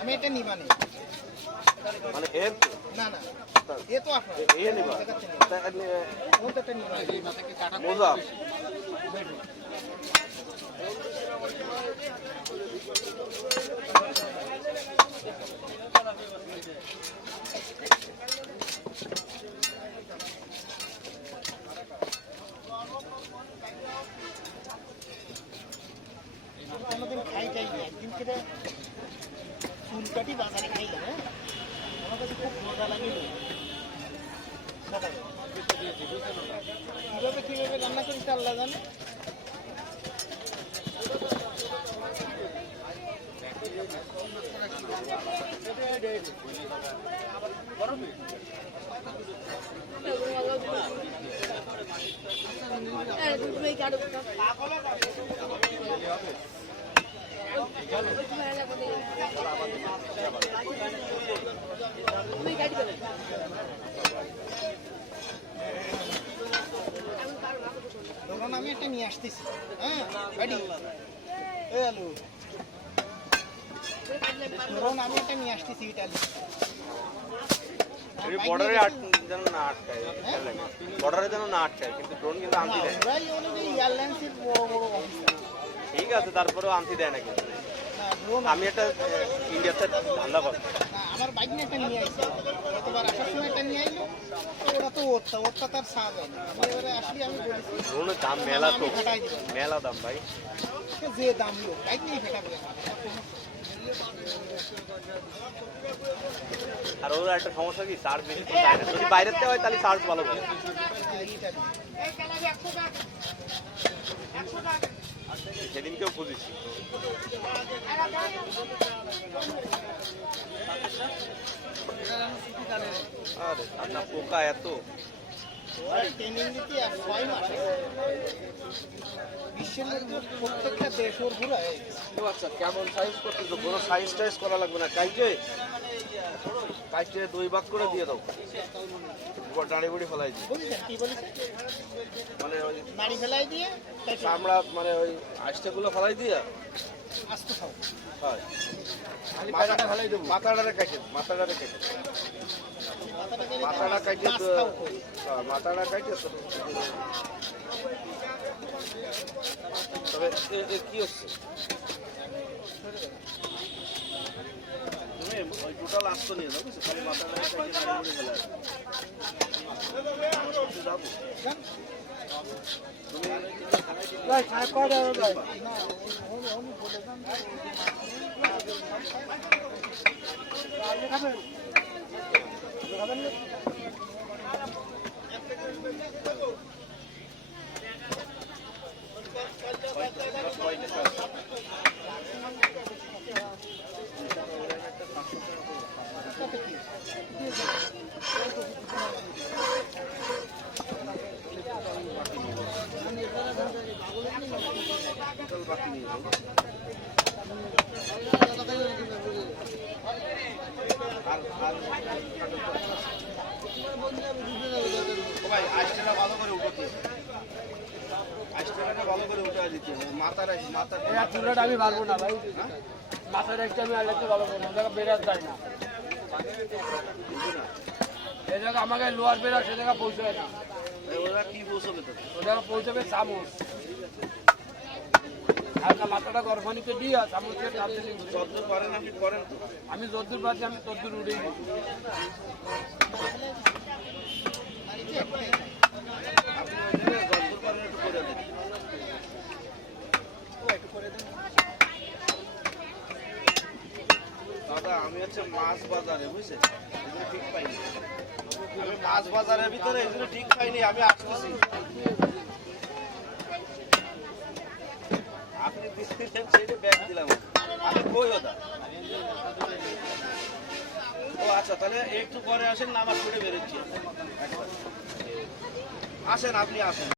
আমি এটা নিবা নেই মানে এর না না এ তো আপনার এ নিবা কোনটা নিবা মোজা কোনোদিন খাই চাই একদিন থেকে চুলকাটি বাজারে খাই হ্যাঁ আমার কাছে খুব মজা লাগে কিভাবে রান্না করিস আল্লাহ জানে ধরুন আমি একটা নিয়ে আসতেছি হ্যাঁ বাড়ি আলু ধরুন আমি একটা নিয়ে আসতেছি ইটালি বর্ডারে যেন না আটকায় বর্ডারে যেন না আটকায় কিন্তু ড্রোন কিন্তু আনতে দেয় এয়ারলাইন্সের বড় বড় অফিসার ঠিক আছে তারপরেও আনতে দেয় না কিন্তু আমি একটা ইন্ডিয়াতে ধান্দা করছি আমার বাইক নিয়ে একটা নিয়ে আসছি গতবার আসার সময় একটা নিয়ে আইলো ওরা তো ওরটা তার সাজ হয় না আমি এবারে আসলে আমি বলেছি ড্রোনের দাম মেলা তো মেলা দাম ভাই যে দাম লোক বাইক নিয়ে ফেটাবে আর ওর একটা সমস্যা কি চার্জ বেশি চায় না যদি বাইরেতে হয় তাহলে চার্জ ভালো করে সেদিনকেও বুঝেছি আরে ঠান্ডা পোকা এত ট্রেনিং দিতে আর 6 মাস বিশ্বের মধ্যে প্রত্যেকটা দেশ ওর ঘুরে আচ্ছা কেমন সাইজ করতেছো কোনো সাইজ টাইজ করা লাগবে না কাইটে কাইটে 2 ভাগ করে দিয়ে দাও দাঁড়ি বুড়ি ফেলাই দিই বুঝছেন কি বলেছে মানে ওই নাড়ি ফেলাই দিয়ে আমরা মানে ওই আইসটাগুলো ফেলাই দিয়ে আস্তে খাও হয় মাথাটা ফেলাই দেবো মাথাটারে কাটে মাথাটা কাটে মাথাটা কাটে তবে কি হচ্ছে তুমি ওই টোটাল আস্ত নিয়ে যাও বুঝছো খালি মাথাটা কাটে ফেলে যাবো ভাই আইসটা ভালো করে উঠে আইসটা ভালো করে উঠে দিতে মাথাটা আমি পারবো না ভাই মাথার একটা আমি আলাদা ভালো করবো ওটা বেরাজ যায় না এই জায়গা আমাকে লোয়ার বেরা সে জায়গা পৌঁছায় না ওরা কি পৌঁছবে তো ও জায়গা পৌঁছাবে চামচ হালকা মাথাটা গরফানিতে দিয়ে চামচের টান দিলে যদ্দূর পারেন আপনি করেন তো আমি যদ্দূর পাচ্ছি আমি তদ্দূর উঠেই দিচ্ছি দাদা আমি হচ্ছে মাছ বাজারে বুঝছেন এগুলো ঠিক পাইনি আমি মাছ বাজারের ভিতরে এগুলো ঠিক পাইনি আমি আসতেছি আপনি দিচ্ছেন সেইটা ব্যাগ দিলাম আমি কই ওটা আচ্ছা তাহলে একটু পরে আসেন, নামাজ পড়ে বেরোচ্ছি। আসেন, আপনি আসেন।